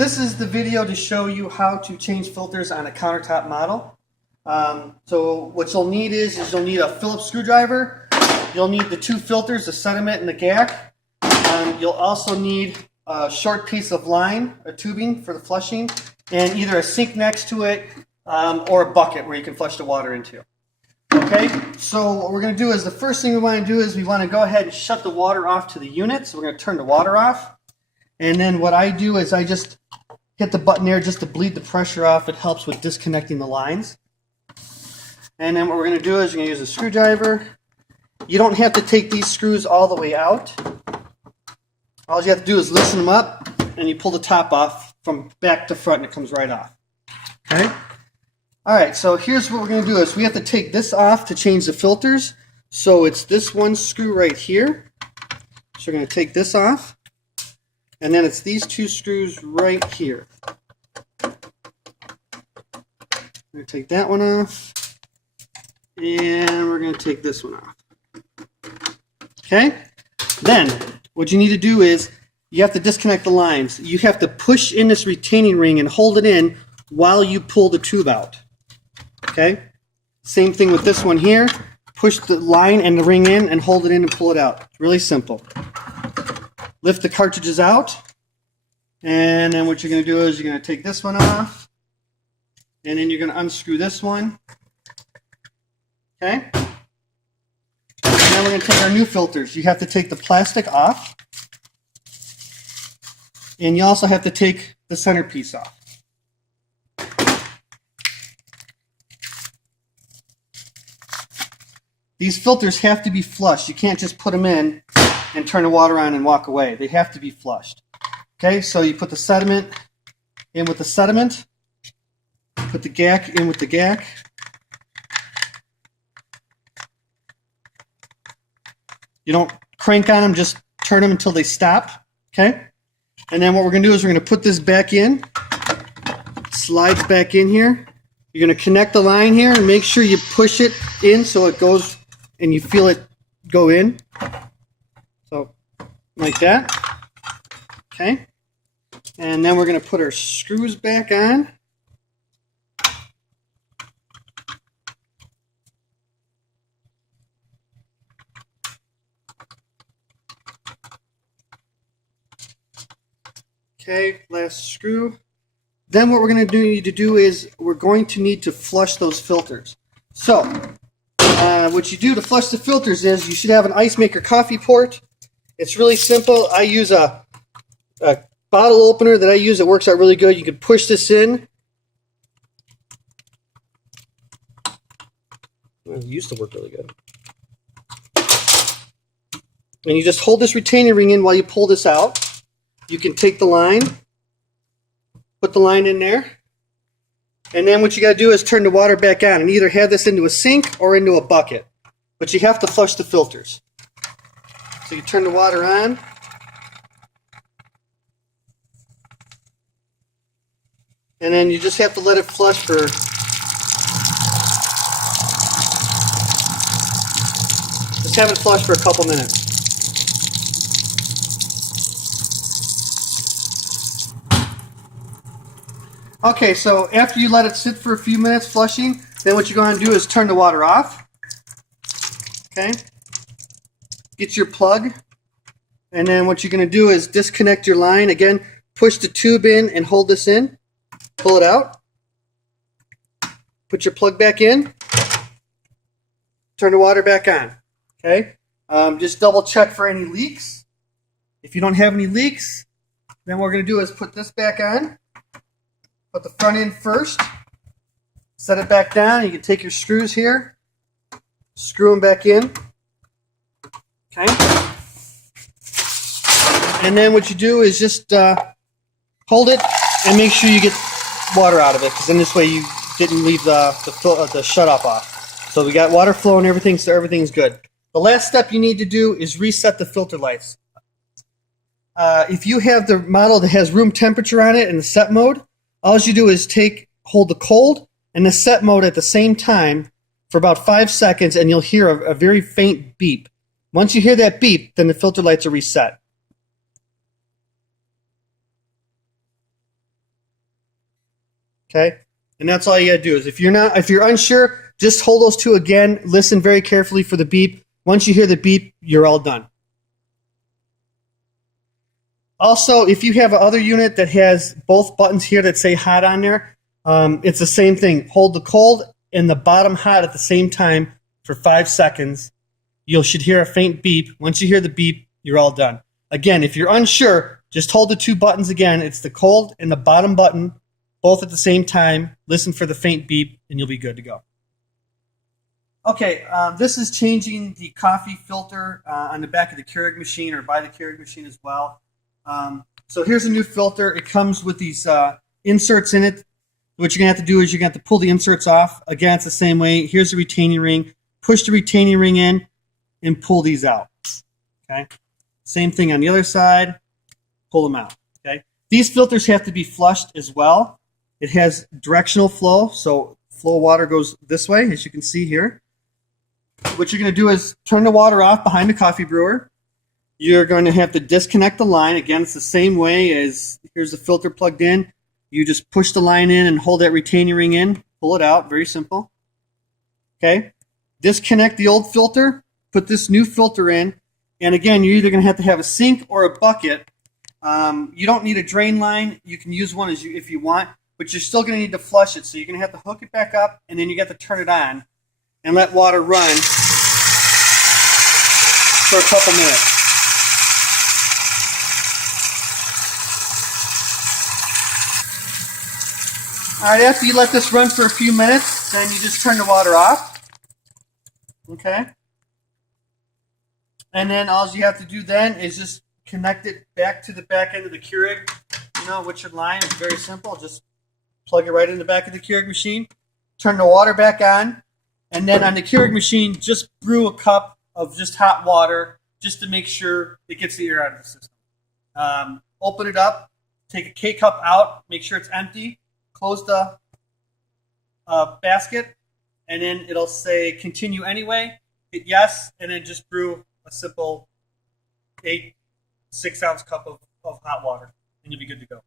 This is the video to show you how to change filters on a countertop model. So what you'll need is you'll need a Phillips screwdriver. You'll need the two filters, the sediment and the GAC. You'll also need a short piece of line, a tubing for the flushing, and either a sink next to it or a bucket where you can flush the water into. Okay, so what we're going to do is the first thing we want to do is we want to go ahead and shut the water off to the unit. So we're going to turn the water off. And then what I do is I just hit the button there just to bleed the pressure off. It helps with disconnecting the lines. And then what we're going to do is you're going to use a screwdriver. You don't have to take these screws all the way out. All you have to do is loosen them up and you pull the top off from back to front and it comes right off. Okay? Alright, so here's what we're going to do is we have to take this off to change the filters. So it's this one screw right here. So we're going to take this off. And then it's these two screws right here. I'm going to take that one off. And we're going to take this one off. Okay? Then, what you need to do is you have to disconnect the lines. You have to push in this retaining ring and hold it in while you pull the tube out. Okay? Same thing with this one here. Push the line and the ring in and hold it in and pull it out. It's really simple. Lift the cartridges out, and then what you're going to do is you're going to take this one off, and then you're going to unscrew this one. Okay? And then we're going to take our new filters. You have to take the plastic off, and you also have to take the centerpiece off. These filters have to be flushed. You can't just put them in and turn the water on and walk away. They have to be flushed. Okay, so you put the sediment in with the sediment, put the GAC in with the GAC. You don't crank on them, just turn them until they stop. Okay, and then what we're going to do is we're going to put this back in. Slides back in here. You're going to connect the line here and make sure you push it in so it goes and you feel it go in. So, like that. Okay. And then we're going to put our screws back on. Okay, last screw. Then what we're going to need to do is we're going to need to flush those filters. So, what you do to flush the filters is you should have an ice maker coffee port. It's really simple. I use a bottle opener that I use that works out really good. You can push this in. It used to work really good. And you just hold this retaining ring in while you pull this out. You can take the line, put the line in there, and then what you got to do is turn the water back on and either have this into a sink or into a bucket. But you have to flush the filters. So you turn the water on. And then you just have to let it flush for just have it flush for a couple minutes. Okay, so after you let it sit for a few minutes flushing, then what you're going to do is turn the water off. Okay? Get your plug. And then what you're going to do is disconnect your line. Again, push the tube in and hold this in. Pull it out. Put your plug back in. Turn the water back on. Okay? Just double check for any leaks. If you don't have any leaks, then what we're going to do is put this back on. Put the front in first. Set it back down. You can take your screws here. Screw them back in. Okay? And then what you do is just hold it and make sure you get water out of it, because in this way you didn't leave the shutoff off. So we got water flow and everything, so everything's good. The last step you need to do is reset the filter lights. If you have the model that has room temperature on it in the set mode, all you do is hold the cold and the set mode at the same time for about 5 seconds, and you'll hear a very faint beep. Once you hear that beep, then the filter lights are reset. Okay, and that's all you gotta do. Is if you're unsure, just hold those two again. Listen very carefully for the beep. Once you hear the beep, you're all done. Also, if you have another unit that has both buttons here that say hot on there, it's the same thing. Hold the cold and the bottom hot at the same time for 5 seconds. You should hear a faint beep. Once you hear the beep, you're all done. Again, if you're unsure, just hold the two buttons again. It's the cold and the bottom button, both at the same time. Listen for the faint beep, and you'll be good to go. Okay, this is changing the coffee filter on the back of the Keurig machine or by the Keurig machine as well. So here's a new filter. It comes with these inserts in it. What you're going to have to do is you're going to have to pull the inserts off. Again, it's the same way. Here's the retaining ring. Push the retaining ring in and pull these out. Okay. Same thing on the other side. Pull them out. Okay. These filters have to be flushed as well. It has directional flow, so flow of water goes this way, as you can see here. What you're going to do is turn the water off behind the coffee brewer. You're going to have to disconnect the line. Again, it's the same way as here's the filter plugged in. You just push the line in and hold that retaining ring in. Pull it out. Very simple. Okay. Disconnect the old filter. Put this new filter in. And again, you're either going to have a sink or a bucket. You don't need a drain line. You can use one if you want, but you're still going to need to flush it. So you're going to have to hook it back up, and then you got to turn it on and let water run for a couple minutes. All right, after you let this run for a few minutes, then you just turn the water off. Okay. And then all you have to do then is just connect it back to the back end of the Keurig. With your line. It's very simple. Just plug it right in the back of the Keurig machine. Turn the water back on. And then on the Keurig machine, just brew a cup of just hot water just to make sure it gets the air out of the system. Open it up. Take a K-cup out. Make sure it's empty. Close the basket, and then it'll say continue anyway. Hit yes, and then just brew a simple 6-ounce cup of hot water, and you'll be good to go.